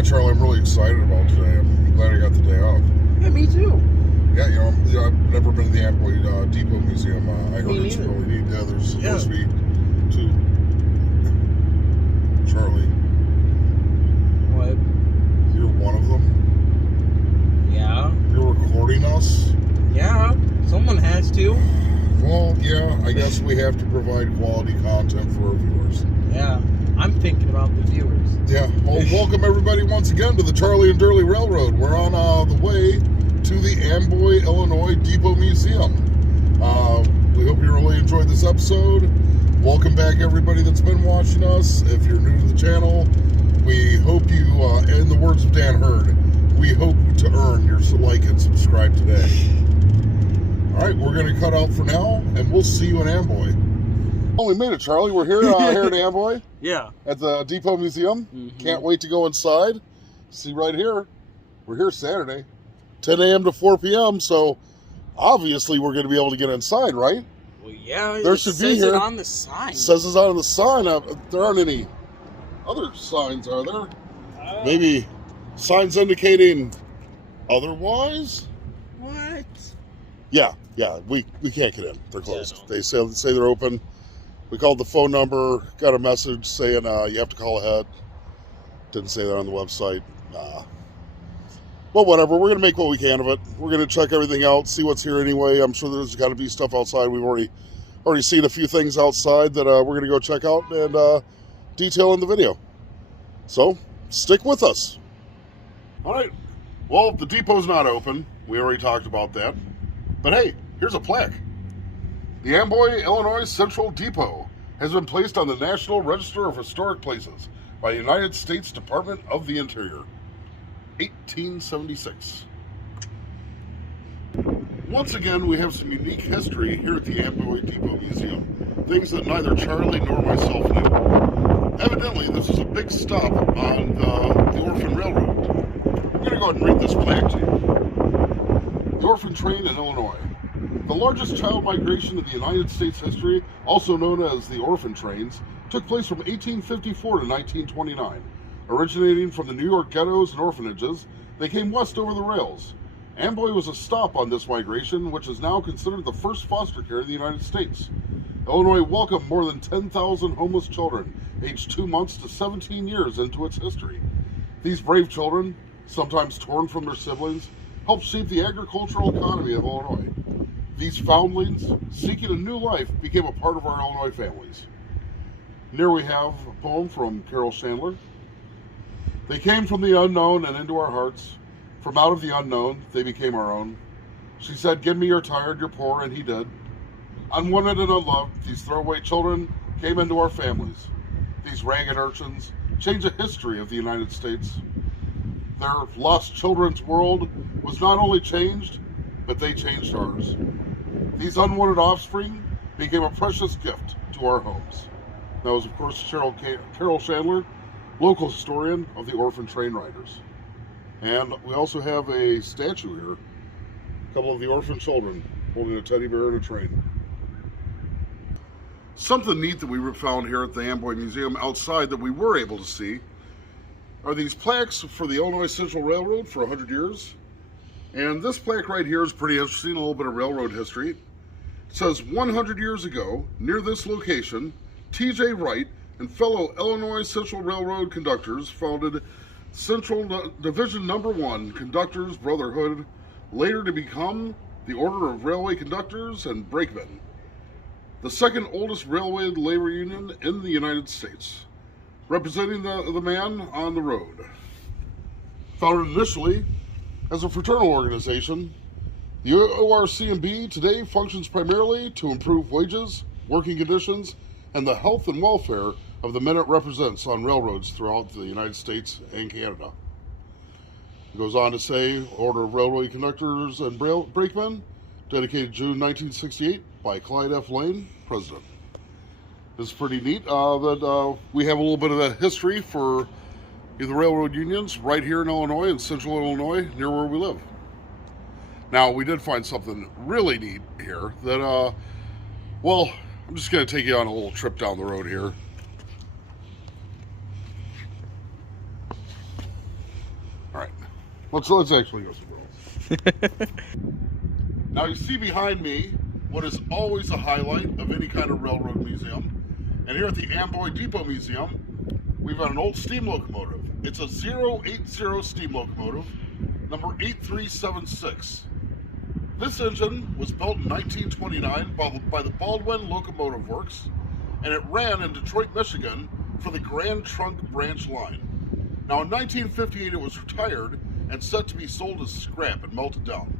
Yeah, Charlie, I'm really excited about today. I'm glad I got the day off. Yeah, me too. Yeah, I've never been to the Amboy Depot Museum. I heard it's neither. really neat. Yeah, there's supposed to be two. Charlie, What? you're one of them? Yeah. You're recording us? Yeah. Someone has to. Well, yeah, I guess we have to provide quality content for our viewers. Yeah. I'm thinking about the viewers. Yeah. Well, welcome everybody once again to the Charlie and Durley Railroad. We're on the way to the Amboy, Illinois Depot Museum. We hope you really enjoyed this episode. Welcome back everybody that's been watching us. If you're new to the channel, we hope you, in the words of Dan Hurd, we hope to earn your like and subscribe today. All right, we're going to cut out for now, and we'll see you in Amboy. Oh, we made it, Charlie. We're here, here at Amboy. Yeah. At the Depot Museum. Mm-hmm. Can't wait to go inside. See right here. We're here Saturday, 10 a.m. to 4 p.m. So obviously we're going to be able to get inside, right? Well, yeah. There should be here. It on the sign. It says it's on the sign. There aren't any other signs, are there? Maybe signs indicating otherwise. What? Yeah. We can't get in. They're closed. Yeah, no. They say they're open. We called the phone number, got a message saying you have to call ahead. Didn't say that on the website. Well, whatever. We're going to make what we can of it. We're going to check everything out, see what's here anyway. I'm sure there's got to be stuff outside. We've already seen a few things outside that we're going to go check out and detail in the video. So, stick with us. All right. Well, the depot's not open. We already talked about that. But hey, here's a plaque. The Amboy, Illinois Central Depot has been placed on the National Register of Historic Places by the United States Department of the Interior, 1876. Once again, we have some unique history here at the Amboy Depot Museum, things that neither Charlie nor myself knew. Evidently, this is a big stop on the Orphan Railroad. I'm going to go ahead and read this plaque to you. The Orphan Train in Illinois. The largest child migration in the United States history, also known as the Orphan Trains, took place from 1854 to 1929. Originating from the New York ghettos and orphanages, they came west over the rails. Amboy was a stop on this migration, which is now considered the first foster care in the United States. Illinois welcomed more than 10,000 homeless children, aged 2 months to 17 years into its history. These brave children, sometimes torn from their siblings, helped shape the agricultural economy of Illinois. These foundlings, seeking a new life, became a part of our Illinois families. Here we have a poem from Carol Chandler. They came from the unknown and into our hearts. From out of the unknown, they became our own. She said, give me your tired, your poor, and he did. Unwanted and unloved, these throwaway children came into our families. These ragged urchins changed the history of the United States. Their lost children's world was not only changed, but they changed ours. These unwanted offspring became a precious gift to our homes. That was, of course, Carol Chandler, local historian of the Orphan Train Riders. And we also have a statue here, a couple of the orphan children holding a teddy bear in a train. Something neat that we found here at the Amboy Museum outside that we were able to see are these plaques for the Illinois Central Railroad for 100 years. And this plaque right here is pretty interesting, a little bit of railroad history. It says, 100 years ago, near this location, T.J. Wright and fellow Illinois Central Railroad conductors founded Central Division No. 1 Conductors Brotherhood, later to become the Order of Railway Conductors and Brakemen, the second oldest railway labor union in the United States, representing the man on the road. Founded initially as a fraternal organization, the ORC&B today functions primarily to improve wages, working conditions, and the health and welfare of the men it represents on railroads throughout the United States and Canada. It goes on to say, Order of Railway Conductors and Brakemen, dedicated June 1968 by Clyde F. Lane, President. It's pretty neat that we have a little bit of a history for the railroad unions right here in Illinois, in central Illinois, near where we live. Now, we did find something really neat here that, well, I'm just going to take you on a little trip down the road here. Let's actually go some girls. Now you see behind me what is always a highlight of any kind of railroad museum. And here at the Amboy Depot Museum, we've got an old steam locomotive. It's a 080 steam locomotive, number 8376. This engine was built in 1929 by the Baldwin Locomotive Works, and it ran in Detroit, Michigan for the Grand Trunk Branch Line. Now in 1958 it was retired and set to be sold as scrap and melted down.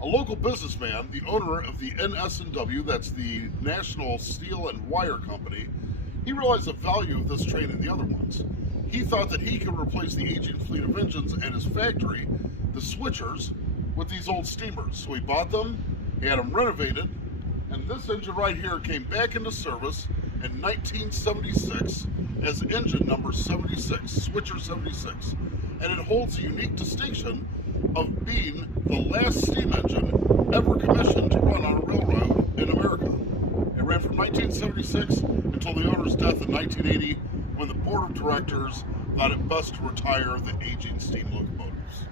A local businessman, the owner of the NS&W, that's the National Steel and Wire Company, he realized the value of this train and the other ones. He thought that he could replace the aging fleet of engines at his factory, the switchers, with these old steamers. So he bought them, he had them renovated, and this engine right here came back into service in 1976 as engine number 76, Switcher 76. And it holds a unique distinction of being the last steam engine ever commissioned to run on a railroad in America. It ran from 1976 until the owner's death in 1980, when the board of directors thought it best to retire the aging steam locomotives.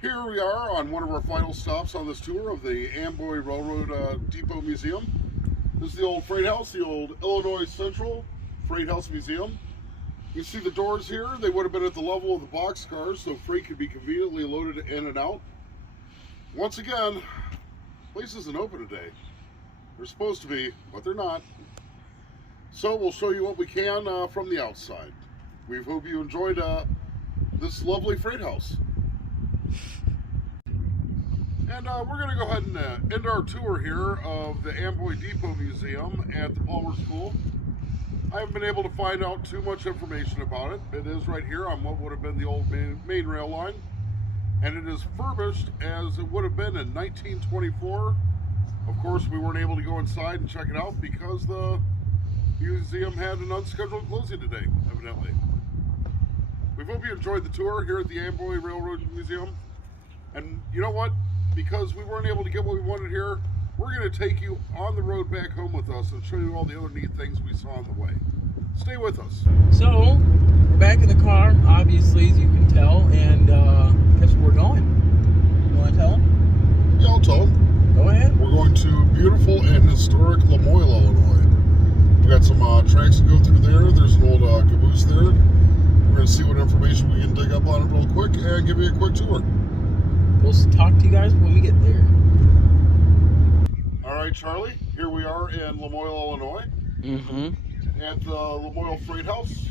Here we are on one of our final stops on this tour of the Amboy Railroad Depot Museum. This is the old freight house, the old Illinois Central Freight House Museum. You see the doors here, they would have been at the level of the boxcars so freight could be conveniently loaded in and out. Once again, the place isn't open today. They're supposed to be, but they're not. So we'll show you what we can from the outside. We hope you enjoyed this lovely freight house. And we're going to go ahead and end our tour here of the Amboy Depot Museum at the Palmer School. I haven't been able to find out too much information about it. It is right here on what would have been the old main rail line. And it is furbished as it would have been in 1924. Of course, we weren't able to go inside and check it out because the museum had an unscheduled closing today, evidently. We hope you enjoyed the tour here at the Amboy Railroad Museum. And you know what? Because we weren't able to get what we wanted here, we're going to take you on the road back home with us and show you all the other neat things we saw on the way. Stay with us. So, we're back in the car, obviously, as you can tell, and guess where we're going? You want to tell them? Yeah, I'll tell them. Go ahead. We're going to beautiful and historic Lamoille, Illinois. We got some tracks to go through there. There's an old caboose there. We're going to see what information we can dig up on it real quick and give you a quick tour. We'll talk to you guys when we get there. All right, Charlie, here we are in Lamoille, Illinois. At the Lamoille Freight House,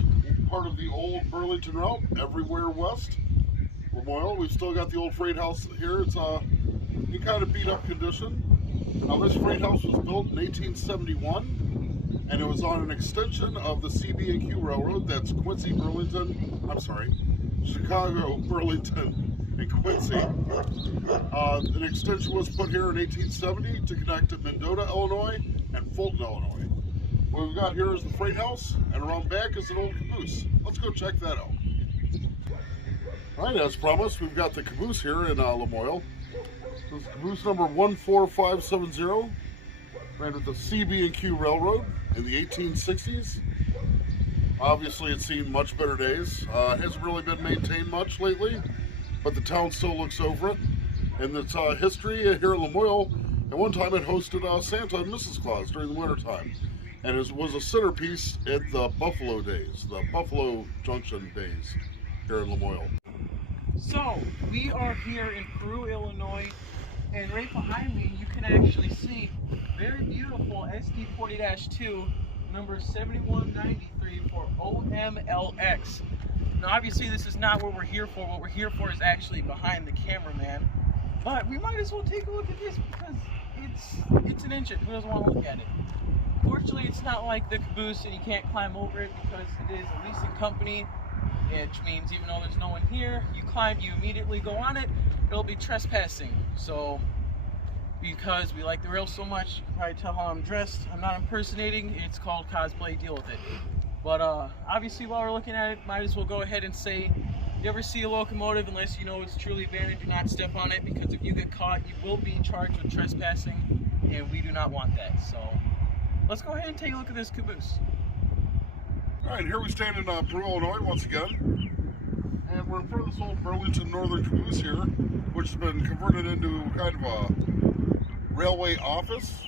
part of the old Burlington route, everywhere west. Lamoille, we've still got the old freight house here. It's in kind of beat up condition. Now this freight house was built in 1871, and it was on an extension of the CB&Q Railroad. That's Chicago, Burlington, and Quincy. An extension was put here in 1870 to connect to Mendota, Illinois, and Fulton, Illinois. What we've got here is the freight house, and around back is an old caboose. Let's go check that out. All right, as promised, we've got the caboose here in Lamoille. This is caboose number 14570. Ran with the CB&Q Railroad in the 1860s. Obviously, it's seen much better days. It hasn't really been maintained much lately, but the town still looks over it. And its history here in Lamoille, at one time it hosted Santa and Mrs. Claus during the wintertime. And it was a centerpiece at the Buffalo days, the Buffalo Junction days here in Lamoille. So, we are here in Peru, Illinois, and right behind me you can actually see very beautiful SD40-2 number 7193 for OMLX. Now obviously this is not what we're here for. What we're here for is actually behind the cameraman. But we might as well take a look at this because it's an engine. Who doesn't want to look at it? Fortunately, it's not like the caboose and you can't climb over it because it is a leasing company, which means even though there's no one here, you immediately go on it, it'll be trespassing. So, because we like the rail so much, you can probably tell how I'm dressed. I'm not impersonating, it's called cosplay, deal with it. But obviously while we're looking at it, might as well go ahead and say, you ever see a locomotive, unless you know it's truly abandoned, do not step on it, because if you get caught, you will be charged with trespassing, and we do not want that. So, let's go ahead and take a look at this caboose. All right, here we stand in Peru, Illinois once again. And we're in front of this old Burlington Northern caboose here, which has been converted into kind of a railway office.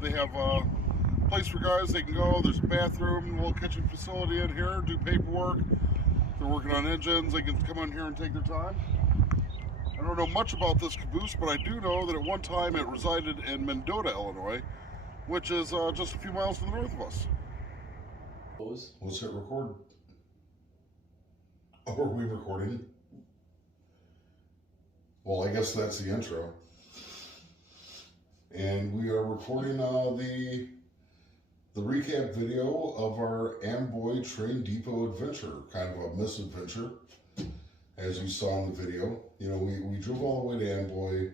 They have a place for guys, they can go, there's a bathroom, a little kitchen facility in here, do paperwork. They're working on engines, they can come in here and take their time. I don't know much about this caboose, but I do know that at one time it resided in Mendota, Illinois, which is just a few miles to the north of us. Let's hit record. Oh, are we recording? Well, I guess that's the intro. And we are recording the recap video of our Amboy Train Depot adventure, kind of a misadventure, as you saw in the video. You know, we drove all the way to Amboy.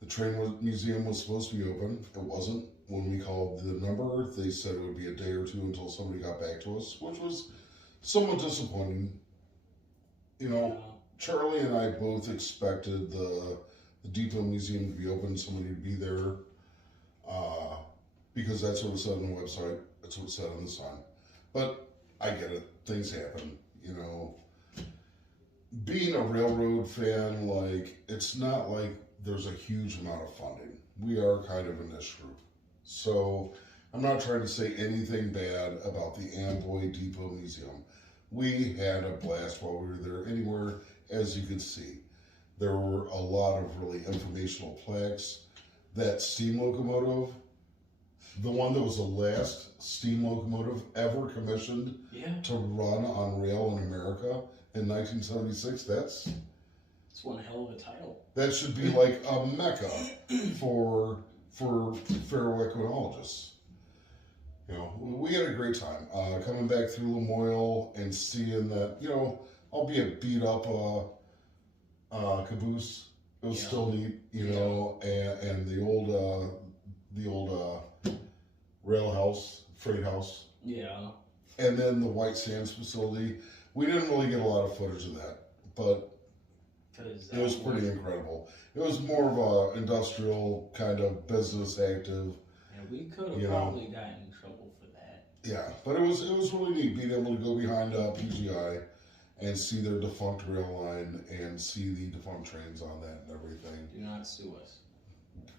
The museum was supposed to be open. It wasn't. When we called the number, they said it would be a day or two until somebody got back to us, which was somewhat disappointing. You know, Charlie and I both expected the Depot Museum to be open, somebody to be there, because that's what it said on the website, that's what it said on the sign. But I get it, things happen, you know. Being a railroad fan, like, it's not like there's a huge amount of funding. We are kind of a niche group. So I'm not trying to say anything bad about the Amboy Depot Museum. We had a blast while we were there. Anywhere, as you could see, there were a lot of really informational plaques. That steam locomotive, the one that was the last steam locomotive ever commissioned to run on rail in America in 1976, that's one hell of a title. That should be like a mecca for ferroequinologists. You know, we had a great time coming back through Lamoille and seeing that, you know, albeit beat up caboose. It was still neat, you know, and the old rail house, freight house. Yeah. And then the White Sands facility. We didn't really get a lot of footage of that, but it was pretty incredible. It was more of a industrial kind of business active. Yeah, we could have probably gotten in trouble for that. Yeah, but it was really neat being able to go behind PGI and see their defunct rail line and see the defunct trains on that and everything. Do not sue us.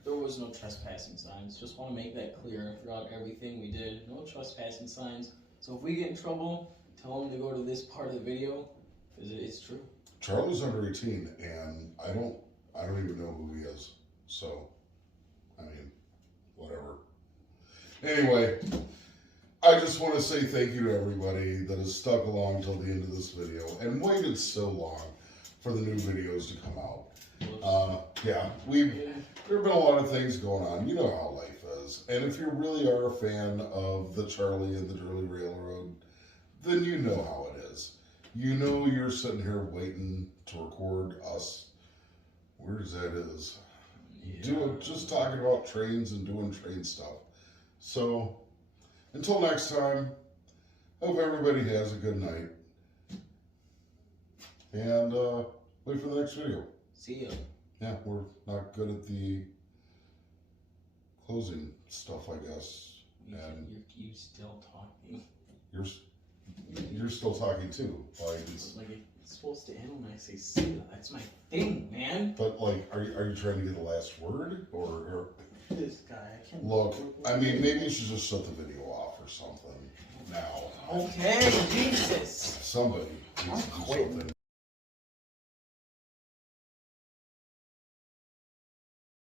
There was no trespassing signs. Just want to make that clear throughout everything we did. No trespassing signs. So if we get in trouble, tell them to go to this part of the video, because it's true. Charlie's under 18, and I don't even know who he is. So, I mean, whatever. Anyway, I just want to say thank you to everybody that has stuck along till the end of this video and waited so long for the new videos to come out. There have been a lot of things going on. You know how life is. And if you really are a fan of the Charlie and the Durley Railroad, then you know how it is. You know you're sitting here waiting to record us. Where's that is? Just talking about trains and doing train stuff. So, until next time, hope everybody has a good night. And wait for the next video. See ya. Yeah, we're not good at the closing stuff, I guess. And you still talking. You're still talking too. Like it's supposed to end when I say see ya. That's my thing, man. But like, are you trying to get the last word or? This guy, I can't. Look, I mean, maybe you should just shut the video off or something now. Okay, Jesus. Somebody needs to do something.